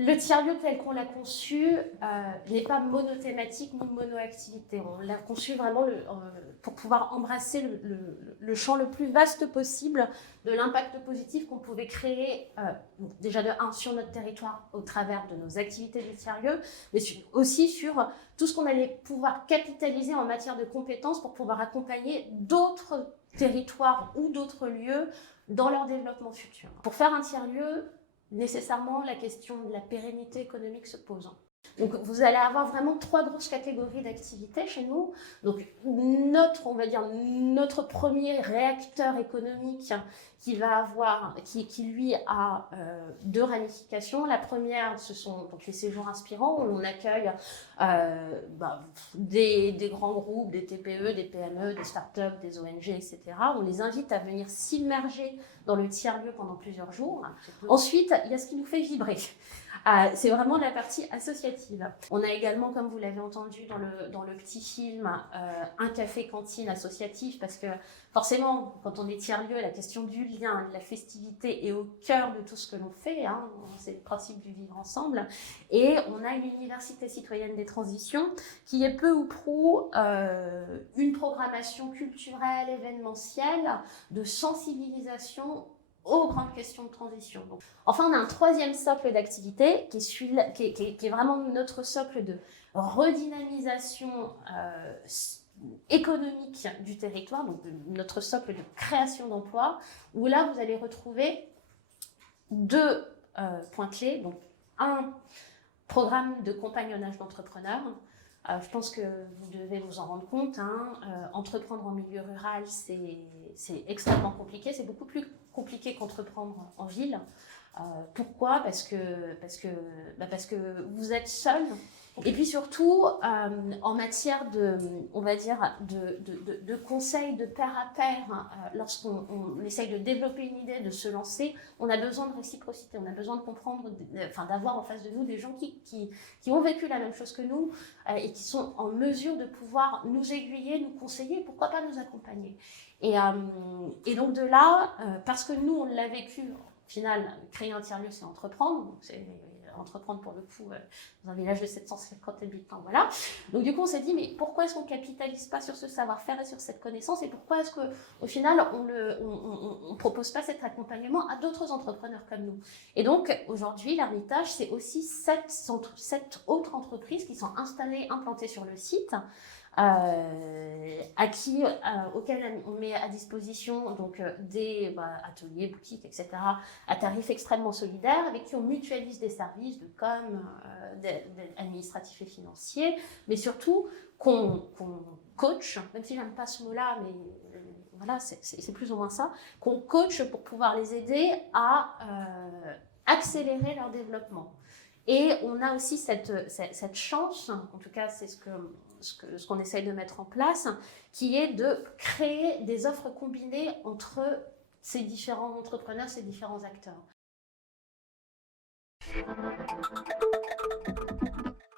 Le tiers-lieu tel qu'on l'a conçu n'est pas monothématique ni monoactivité. On l'a conçu vraiment pour pouvoir embrasser le champ le plus vaste possible de l'impact positif qu'on pouvait créer déjà de un sur notre territoire au travers de nos activités du tiers-lieu, mais aussi sur tout ce qu'on allait pouvoir capitaliser en matière de compétences pour pouvoir accompagner d'autres territoires ou d'autres lieux dans leur développement futur. Pour faire un tiers-lieu, nécessairement, la question de la pérennité économique se pose. Donc, vous allez avoir vraiment 3 grosses catégories d'activités chez nous. Donc, on va dire, notre premier réacteur économique qui lui a 2 ramifications. La première, ce sont donc les séjours inspirants, où on accueille des grands groupes, des TPE, des PME, des startups, des ONG, etc. On les invite à venir s'immerger dans le tiers-lieu pendant plusieurs jours. Ensuite, il y a ce qui nous fait vibrer. C'est vraiment la partie associative. On a également, comme vous l'avez entendu dans le petit film, un café-cantine associatif, parce que forcément, quand on est tiers-lieu, la question du lien, de la festivité est au cœur de tout ce que l'on fait. Hein. C'est le principe du vivre ensemble. Et on a une université citoyenne des transitions qui est peu ou prou une programmation culturelle, événementielle, de sensibilisation aux grandes questions de transition. Donc, enfin, on a un 3e socle d'activité qui est vraiment notre socle de redynamisation économique du territoire, donc notre socle de création d'emplois, où là, vous allez retrouver 2 points clés. Donc, un programme de compagnonnage d'entrepreneurs. Je pense que vous devez vous en rendre compte. Entreprendre en milieu rural, c'est extrêmement compliqué. C'est beaucoup plus compliqué qu'entreprendre en ville. Pourquoi ? Parce que vous êtes seul. Et puis surtout, en matière de conseils de pair à pair, lorsqu'on essaye de développer une idée, de se lancer, on a besoin de réciprocité, on a besoin de comprendre, d'avoir en face de nous des gens qui ont vécu la même chose que nous et qui sont en mesure de pouvoir nous aiguiller, nous conseiller, pourquoi pas nous accompagner. Et donc de là, parce que nous, on l'a vécu, au final, créer un tiers-lieu, c'est entreprendre, donc c'est entreprendre pour le coup dans un village de 750 habitants, voilà. Donc du coup on s'est dit mais pourquoi est-ce qu'on capitalise pas sur ce savoir-faire et sur cette connaissance, et pourquoi est-ce qu'au final on propose pas cet accompagnement à d'autres entrepreneurs comme nous. Et donc aujourd'hui l'Hermitage, c'est aussi 7 autres entreprises qui sont installées, implantées sur le site, auquel on met à disposition donc, des ateliers, boutiques, etc., à tarifs extrêmement solidaires, avec qui on mutualise des services de com, administratifs et financiers, mais surtout qu'on coach, même si j'aime pas ce mot-là, mais voilà, c'est plus ou moins ça, qu'on coach pour pouvoir les aider à accélérer leur développement. Et on a aussi cette chance, en tout cas c'est ce qu'on essaye de mettre en place, qui est de créer des offres combinées entre ces différents entrepreneurs, ces différents acteurs.